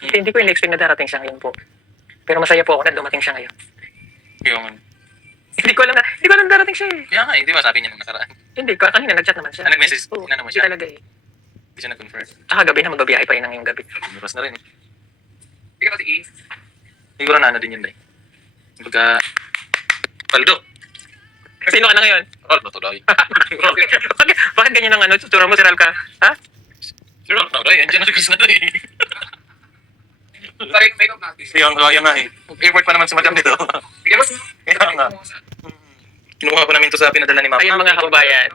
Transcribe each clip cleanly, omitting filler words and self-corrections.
Hindi ko in-expect na darating siya ngayon po. Pero masaya po ako na dumating siya ngayon. Yung, Hindi ko alam darating siya eh. kaya nga, di ba sabi niya nung nakaraan? Hindi, kanina nag-chat naman siya. Nag-message, Oo, inano mo hindi siya? talaga eh. Hindi siya nag-confirm. Gabi na, magbabiyahe pa rin ng yung gabi. Bukas na rin. Hindi ka kasi siguro na ano din yun, day. Kumbaga, paldo. Sino ka na ngayon? Roll, natuloy. Bakit ganyan ang tutura mo, Siral ka? Ha? Sure, natuloy. Andiyan na si Chris na to eh. Parang make-up natin. Yung nga eh. Airport pa naman si Madam nito. Kaya nga. Kinuha pa namin to sa pinadala ni Mama. Ayun mga kababayan.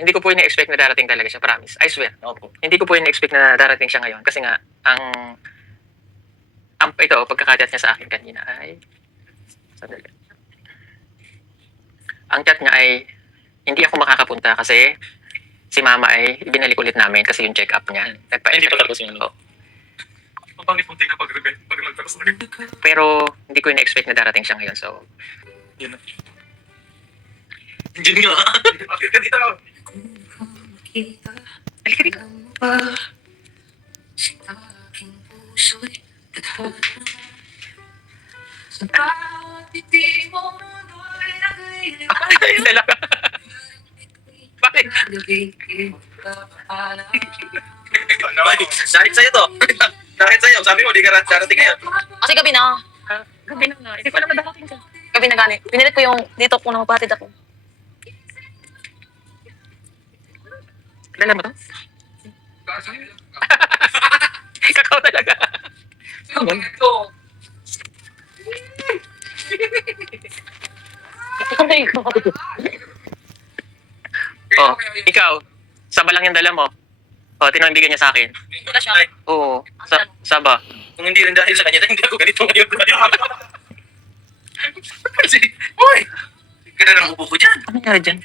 Hindi ko po ina-expect na darating talaga siya, promise. I swear. Opo. Hindi ko po ina-expect na darating siya ngayon. Kasi nga, ito, pagkaka-chat niya sa akin kanina ay, sandali. Ang chat niya ay, hindi ako makakapunta kasi si Mama ay binalik ulit namin kasi yung check-up niya. Hindi pa tapos yung ano. Pangit mong tingnan pag nagtapos na. Pero hindi ko ina-expect na darating siya ngayon. So, Yun na. Andiyan nga. Bakit ka dito? halika dito. Ayun talaga. Bakit? Dahil sa'yo to. Dahil sa'yo. Sabi mo, di ka darating ngayon. Kasi gabi na. Gabi na nga. Hindi ko alam na darating siya. Gabi na gani. Pinilit ko yung dito ko na magpatid ako. Kilala mo to? Kakao talaga. Ito. Oh, ikaw. Saba lang yung dala mo. Oh, tinanong niya sa akin. Wala siya. Oo. Saba. Kung hindi rin dahil sa kanya, hindi ako ganito ngayon. Kasi, uy! Ganda ng upo ko dyan. Ano nangyari dyan?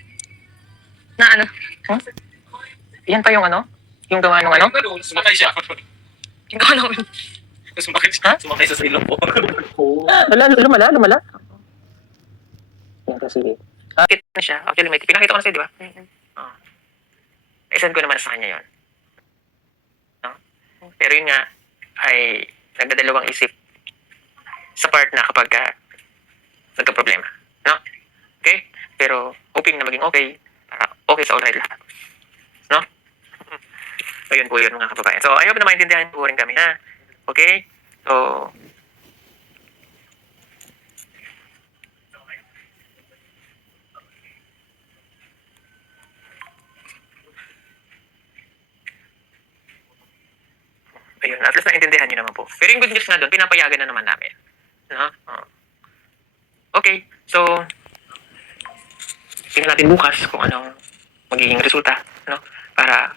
Na ano? Huh? Yan pa yung Yung gawa ng Sumakay siya. Yung gano'n namin. Sumakay siya. Sumakay sa silong ko. Lumala. Yan kasi. Kit na siya. Actually, pinakita ko na sa'yo, di ba? Oh. I-send ko naman sa kanya yun. No? Pero yun nga, ay nagdadalawang isip sa part na kapag nagka-problema. No? Okay? Pero hoping na maging okay para okay sa alright lahat. No? Ayun po yun mga kababayan. So, I hope na maintindihan po rin kami, ha? Okay? So, ayun, at least naintindihan nyo naman po. Pero yung good news nga doon, pinapayagan na naman namin. No? Oh. Okay, so, tingnan natin bukas kung anong magiging resulta, no? Para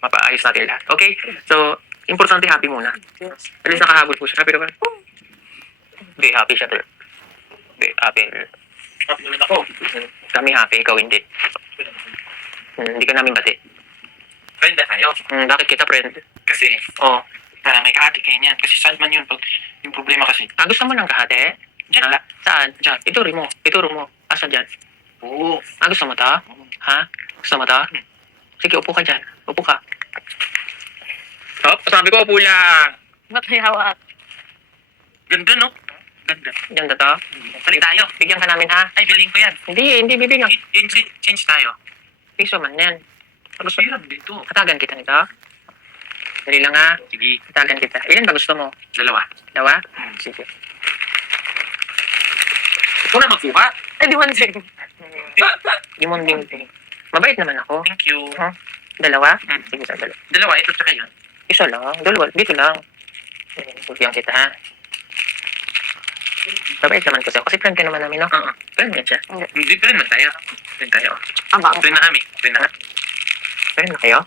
mapaayos natin lahat. Okay? So, importante happy muna. At least nakahabol po siya. Happy naman. Hindi, happy siya. Hindi, happy. Happy naman ako. Kami happy, ikaw hindi. Hindi ka namin bati. Friend na tayo. Bakit kita, friend? Kasi, Oh. may kahati kayo niyan. Kasi saan man yun pag yung problema kasi. Gusto mo ng kahate? Diyan lang. Saan? Diyan. Ituro mo. Asan dyan? Oo. Gusto mo to? Ha? Gusto mo to? Sige, upo ka dyan. Upo ka. Stop. Sabi ko, upo lang. Ba't may hawak? Ganda, no? Ganda. Ganda to. Balik tayo. Bigyan ka namin, ha? Ay, galing ko yan. Hindi bibigyan. Change tayo. Piso man yan. Gusto mo? Hirap dito. Katagan kita nito. Dali lang, ha? Sige. Katagan kita. Ilan ba gusto mo? Dalawa. Dawa? Sige. Ikaw na magkuha. Ay, di man din. Di mo ding. Mabait naman ako. Thank you. Huh? Dalawa? Sige, sa dalawa. Dalawa, ito tsaka yun. Isa lang. Dalawa. Dito lang. Bigyan kita, ha? Mabait naman kasi ako. Kasi friend ka naman namin, no? Oo. Friend ka siya. Hindi, friend man tayo. Friend tayo. Aba. Friend na kami. Friend na. Friend na kayo?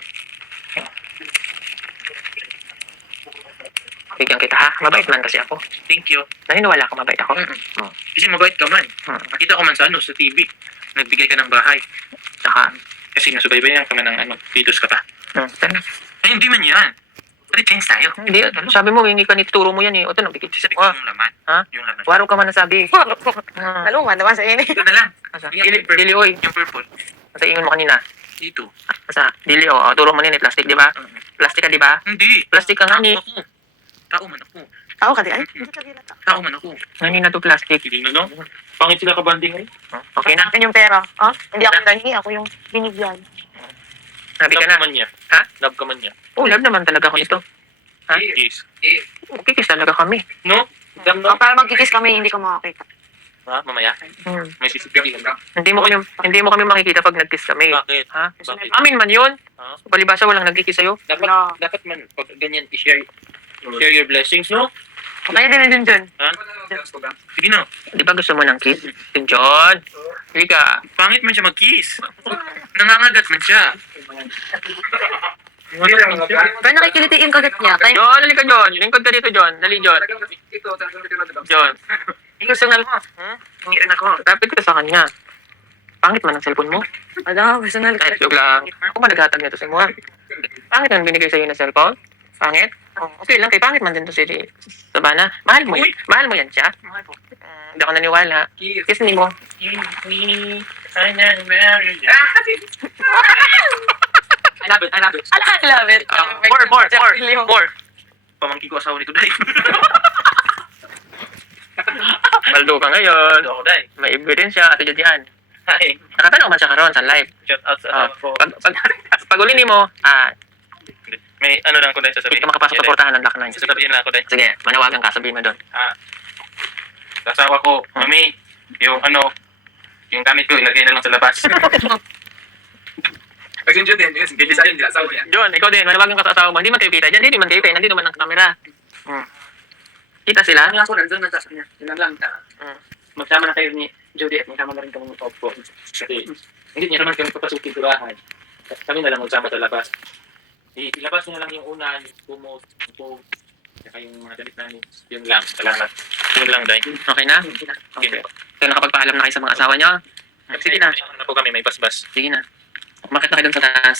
Bigyan kita, ha? Mabait man kasi ako. Thank you. Naniniwala ka mabait ako? Kasi mabait ka man. Nakita ko man sa sa TV. Nagbigay ka ng bahay. Saka, Kasi nasubaybayan ka man ng titos ka pa. tara. Ay, hindi man yan. Pwede change tayo. Hindi, sabi mo, hindi ka nituro mo yan, eh. O, ito, nabigit. Sabi ko yung laman. Ha? Yung laman. Waro ka man nasabi. Naluman naman sa ini. Ito na lang. Asa? Yung purple. Dili, oy. Yung purple. Asa ingon mo kanina? Dito. Asa? Dili, oh. Turo mo nini, plastic, di ba? Plastic ka, di ba? Hindi. Plastic ka nga ni. Ako. Tao man ako. Tao ka di ay? Hindi ka dila tao. Tao man ako. Ngayon na to plastic. Hindi na, no? Pangit sila kabanding ngayon. Okay na? Akin yung pera. Oh? Hindi ako nangi, ako yung binigyan. Sabi ka Love na. ka man niya. Ha? Love ka man niya. Oh, love naman talaga ako nito. Ha? Yes. Okay, kiss talaga kami. No? Dam no? Oh, para magkikis kami, hindi ko makakita. Ha? Mamaya? Hmm. May CCTV ka. Hindi mo kami makikita pag nag-kiss kami. Bakit? Ha? Bakit? Amin man yun. Ha? Palibasa walang nag-kiss sa'yo. Dapat man, pag ganyan, share your blessings, no? Kaya din dyan. Ha? Sige na. Di ba gusto mo ng kiss? John. Sige ka. Pangit man siya mag-kiss. Nangangagat man siya. Pero nakikiliti yung kagat niya. Kaya John, halika John. Lingkod ka dito, John. Dali, John. John. Personal mo. Hindi rin ako. Rapid ka sa kanya. Pangit man ang cellphone mo. ano, personal ka. Ay, joke lang. Ako ba naghatag nito sa mga? Pangit ang binigay sa'yo na cellphone? Pangit? Oh, okay lang, kay pangit man din to si Sabana. Mahal mo yan. Mahal mo yan siya. Hindi ako naniwala. Kiss me mo. I love it, I love it. I love it. More. Pamangkin ko asawa nito, Day. Baldo ka ngayon. Ako, Day. May ebidensya, ito dyan. Hi. Nakatanong man siya karon sa live. Shout out sa Ah, asawa ko. pag uli mo, May ano lang ko, Day, hindi sasabihin. ka makapasok sa portahan ng Black Nine. Sasabihin lang ako, Day. Sige, manawagan ka, sabihin mo doon. Sa asawa ko, Mami, yung yung gamit ko, ilagay na lang sa labas. Pag yun din, yes, hindi sa yun, sa yun. John, ikaw din, manawagan ka sa asawa mo. Hindi man kayo kita dyan, hindi man kayo kita, nandito man ang kamera. Kita sila? Ako nandun na sa kanya. Yun lang. Magsama na kayo ni Judy at magsama na rin kami ng Opo. Kasi hindi niya naman kami papasukin sa bahay. Kami na lang magsama sa labas. Ilabas niya lang yung una, yung kumot, yung saka yung mga damit namin. Yun lang, salamat. Yun lang, Day. Okay na? Okay. Kaya nakapagpaalam na kayo sa mga asawa niyo? Sige na. May po kami, may basbas. Sige na. Umakit na kayo doon sa taas.